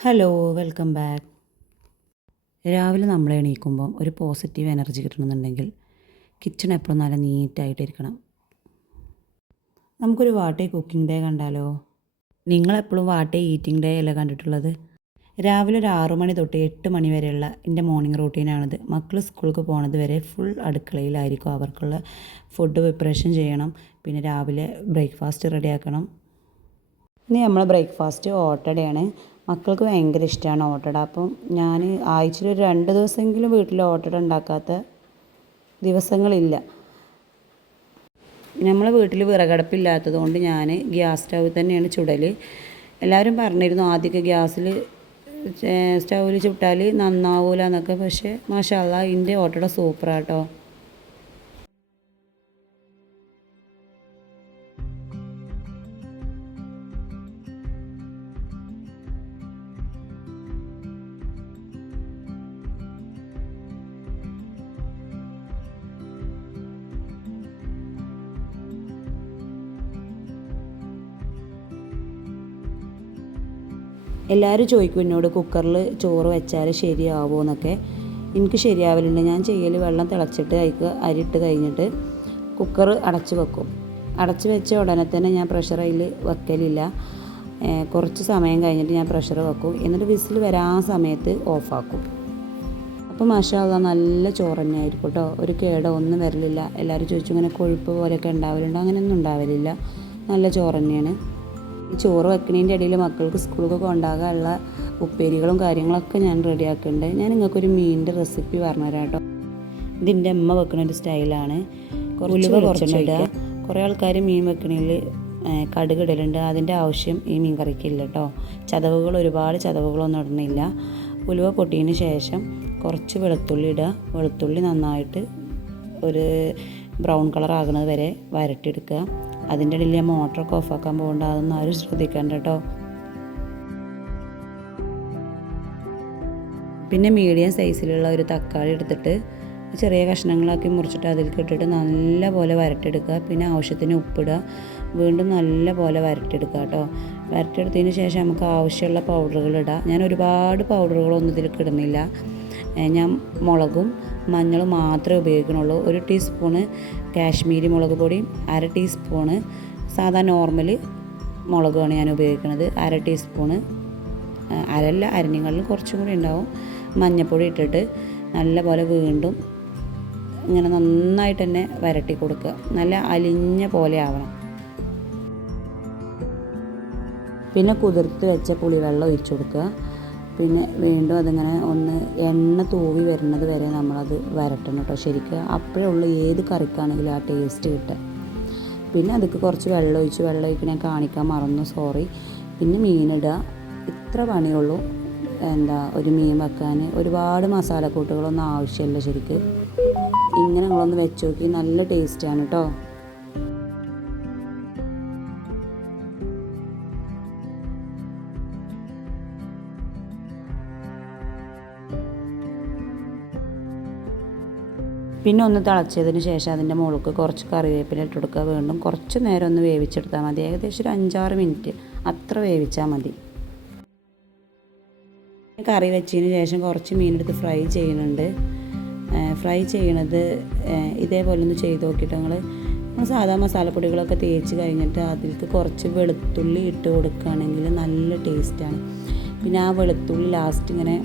Hello, welcome back. രാവിലെ നമ്മൾ എണീക്കുമ്പം ഒരു പോസിറ്റീവ് എനർജി കിട്ടണമെന്നുണ്ടെങ്കിൽ കിച്ചൺ എപ്പോഴും നല്ല നീറ്റായിട്ടിരിക്കണം. നമുക്കൊരു വാട്ടേ കുക്കിംഗ് ഡേ കണ്ടാലോ? നിങ്ങളെപ്പോഴും വാട്ടേ ഈറ്റിംഗ് ഡേ അല്ലേ കണ്ടിട്ടുള്ളത്? രാവിലെ ഒരു 6 മണി തൊട്ട് 8 മണി വരെയുള്ള എൻ്റെ മോർണിംഗ് റൂട്ടീനാണിത്. മക്കൾ സ്കൂൾക്ക് പോണത് വരെ ഫുൾ അടുക്കളയിലായിരിക്കും. അവർക്കുള്ള ഫുഡ് പ്രിപ്പറേഷൻ ചെയ്യണം. പിന്നെ രാവിലെ ബ്രേക്ക്ഫാസ്റ്റ് റെഡിയാക്കണം. ഇനി നമ്മളെ ബ്രേക്ക്ഫാസ്റ്റ് ഓട്ടടയാണ്. മക്കൾക്ക് ഭയങ്കര ഇഷ്ടമാണ് ഓട്ടട. അപ്പം ഞാൻ ആഴ്ചയിൽ ഒരു 2 ദിവസമെങ്കിലും വീട്ടിൽ ഓട്ടട ഉണ്ടാക്കാത്ത ദിവസങ്ങളില്ല. നമ്മളെ വീട്ടിൽ വിറകടുപ്പില്ലാത്തത് കൊണ്ട് ഞാൻ ഗ്യാസ് സ്റ്റൗവിൽ തന്നെയാണ് ചുടൽ. എല്ലാവരും പറഞ്ഞിരുന്നു ആദ്യമൊക്കെ ഗ്യാസിൽ സ്റ്റൗവിൽ ചുട്ടാൽ നന്നാവൂല എന്നൊക്കെ. പക്ഷേ മാഷാ അല്ലാഹ് ഇതിൻ്റെ ഓട്ടട സൂപ്പറാട്ടോ. എല്ലാവരും ചോദിക്കും എന്നോട് കുക്കറിൽ ചോറ് വെച്ചാൽ ശരിയാവുമോ എന്നൊക്കെ. എനിക്ക് ശരിയാവലുണ്ട്. ഞാൻ ചെയ്യൽ വെള്ളം തിളച്ചിട്ട് അതിക്ക് അരിയിട്ട് കഴിഞ്ഞിട്ട് കുക്കർ അടച്ച് വെക്കും. അടച്ച് വെച്ച ഉടനെ തന്നെ ഞാൻ പ്രഷർ അതിൽ വെക്കലില്ല. കുറച്ച് സമയം കഴിഞ്ഞിട്ട് ഞാൻ പ്രഷർ വെക്കും. എന്നിട്ട് വിസിൽ വരാൻ സമയത്ത് ഓഫാക്കും. അപ്പോൾ മാഷാ അല്ലാഹ് നല്ല ചോറ് തന്നെ ആയിരിക്കും കേട്ടോ. ഒരു കേടോ ഒന്നും വരലില്ല. എല്ലാവരും ചോദിച്ചു ഇങ്ങനെ കൊഴുപ്പ് പോലെയൊക്കെ ഉണ്ടാവലുണ്ടോ? അങ്ങനെയൊന്നും ഉണ്ടാവലില്ല. നല്ല ചോറ് തന്നെയാണ്. ഈ ചോറ് വെക്കണതിൻ്റെ ഇടയിൽ മക്കൾക്ക് സ്കൂളിലൊക്കെ കൊണ്ടാകാനുള്ള ഉപ്പേരികളും കാര്യങ്ങളൊക്കെ ഞാൻ റെഡിയാക്കുന്നുണ്ട്. ഞാൻ നിങ്ങൾക്കൊരു മീനിൻ്റെ റെസിപ്പി പറഞ്ഞുതരാം കേട്ടോ. ഇതിൻ്റെ അമ്മ വെക്കുന്ന ഒരു സ്റ്റൈലാണ്. ഉലുവ കുറച്ചിടുക. കുറേ ആൾക്കാർ മീൻ വെക്കണതിൽ കടുക് ഇടലുണ്ട്. അതിൻ്റെ ആവശ്യം ഈ മീൻ കറിക്കില്ല കേട്ടോ. ഒരുപാട് ചതവുകളൊന്നും ഇടണില്ല. ഉലുവ പൊട്ടിയതിന് ശേഷം കുറച്ച് വെളുത്തുള്ളി ഇടുക. വെളുത്തുള്ളി നന്നായിട്ട് ഒരു ബ്രൗൺ കളർ ആകുന്നത് വരെ വരട്ടിയെടുക്കുക. അതിൻ്റെ ഇടയിൽ ഞാൻ മോട്ടറൊക്കെ ഓഫാക്കാൻ പോകണ്ട. അതൊന്നും ആരും ശ്രദ്ധിക്കണ്ട കേട്ടോ. പിന്നെ മീഡിയം സൈസിലുള്ള ഒരു തക്കാളി എടുത്തിട്ട് ചെറിയ കഷ്ണങ്ങളാക്കി മുറിച്ചിട്ട് അതിലേക്ക് ഇട്ടിട്ട് നല്ല പോലെ വരട്ടിയെടുക്കുക. പിന്നെ ആവശ്യത്തിന് ഉപ്പിടുക. വീണ്ടും നല്ല പോലെ വരട്ടിയെടുക്കുക കേട്ടോ. വരട്ടിയെടുത്തതിന് ശേഷം നമുക്ക് ആവശ്യമുള്ള പൗഡറുകൾ ഇടാം. ഞാൻ ഒരുപാട് പൗഡറുകളൊന്നും ഇതിലേക്ക് ഇടുന്നില്ല. ഞാൻ മുളകും മഞ്ഞളും മാത്രമേ ഉപയോഗിക്കണുള്ളൂ. 1 ടീസ്പൂണ് കാശ്മീരി മുളക് പൊടിയും 1/2 ടീസ്പൂണ് സാധാ നോർമൽ മുളകുമാണ് ഞാൻ ഉപയോഗിക്കുന്നത്. 1/2 ടീസ്പൂണ് അരഞ്ഞിങ്ങളിൽ കുറച്ചും കൂടി ഉണ്ടാവും മഞ്ഞൾപ്പൊടി ഇട്ടിട്ട് നല്ല പോലെ വീണ്ടും ഇങ്ങനെ നന്നായിട്ട് തന്നെ വരട്ടി കൊടുക്കുക. നല്ല അലിഞ്ഞ പോലെ ആവണം. പിന്നെ കുതിർത്ത് വെച്ച പുളിവെള്ളം ഒഴിച്ചു കൊടുക്കുക. പിന്നെ വീണ്ടും അതിങ്ങനെ ഒന്ന് എണ്ണ തൂവി വരുന്നത് വരെ നമ്മളത് വരട്ടണം കേട്ടോ ശരിക്കും. അപ്പോഴേ ഉള്ളൂ ഏത് കറിക്കാണെങ്കിലും ആ ടേസ്റ്റ് കിട്ടുക. പിന്നെ അതിക്ക് കുറച്ച് വെള്ളം ഒഴിച്ച് ഞാൻ കാണിക്കാൻ മറന്നു, സോറി. പിന്നെ മീനിടുക. ഇത്ര പണിയുള്ളൂ. ഒരു മീൻ വെക്കാൻ ഒരുപാട് മസാലക്കൂട്ടുകളൊന്നും ആവശ്യമില്ല ശരിക്ക്. ഇങ്ങനെ നിങ്ങളൊന്ന് വെച്ച് നോക്കി, നല്ല ടേസ്റ്റാണ് കേട്ടോ. പിന്നെ ഒന്ന് തിളച്ചതിന് ശേഷം അതിൻ്റെ മുകളിൽ കുറച്ച് കറിവേപ്പില ഇട്ട് കൊടുക്കുക. വീണ്ടും കുറച്ച് നേരം ഒന്ന് വേവിച്ചെടുത്താൽ മതി. ഏകദേശം ഒരു 5-6 മിനിറ്റ് അത്ര വേവിച്ചാൽ മതി. കറി വെച്ചതിന് ശേഷം കുറച്ച് മീനെടുത്ത് ഫ്രൈ ചെയ്യുന്നുണ്ട്. ഫ്രൈ ചെയ്യണത് ഇതേപോലെ ഒന്ന് ചെയ്ത് നോക്കിയിട്ട് നിങ്ങൾ സാധാ മസാലപ്പൊടികളൊക്കെ തേച്ച് കഴിഞ്ഞിട്ട് അതിലേക്ക് കുറച്ച് വെളുത്തുള്ളി ഇട്ട് കൊടുക്കുകയാണെങ്കിൽ നല്ല ടേസ്റ്റാണ്. പിന്നെ ആ വെളുത്തുള്ളി ലാസ്റ്റ് ഇങ്ങനെ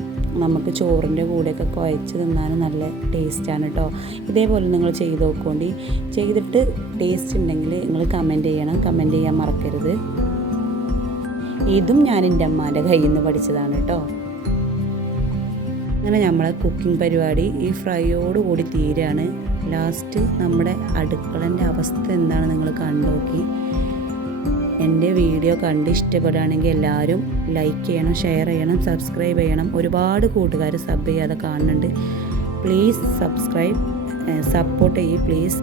നമുക്ക് ചോറിൻ്റെ കൂടെയൊക്കെ കുഴച്ച് തിന്നാനും നല്ല ടേസ്റ്റാണ് കേട്ടോ. ഇതേപോലെ നിങ്ങൾ ചെയ്ത് നോക്കുകൊണ്ട് ചെയ്തിട്ട് ടേസ്റ്റ് ഉണ്ടെങ്കിൽ നിങ്ങൾ കമൻറ്റ് ചെയ്യാൻ മറക്കരുത്. ഇതും ഞാൻ എൻ്റെ അമ്മാൻ്റെ കയ്യിൽ നിന്ന് പഠിച്ചതാണ് കേട്ടോ. അങ്ങനെ നമ്മളെ കുക്കിംഗ് പരിപാടി ഈ ഫ്രൈയോടുകൂടി തീരാണ്. ലാസ്റ്റ് നമ്മുടെ അടുക്കളൻ്റെ അവസ്ഥ എന്താണ് നിങ്ങൾ കണ്ടുനോക്കി. എൻ്റെ വീഡിയോ കണ്ട് ഇഷ്ടപ്പെടുകയാണെങ്കിൽ എല്ലാവരും ലൈക്ക് ചെയ്യണം, ഷെയർ ചെയ്യണം, സബ്സ്ക്രൈബ് ചെയ്യണം. ഒരുപാട് കൂട്ടുകാർ സബ് ചെയ്യാതെ കാണുന്നുണ്ട്. പ്ലീസ് സബ്സ്ക്രൈബ്, സപ്പോർട്ട് ചെയ്യ് പ്ലീസ്.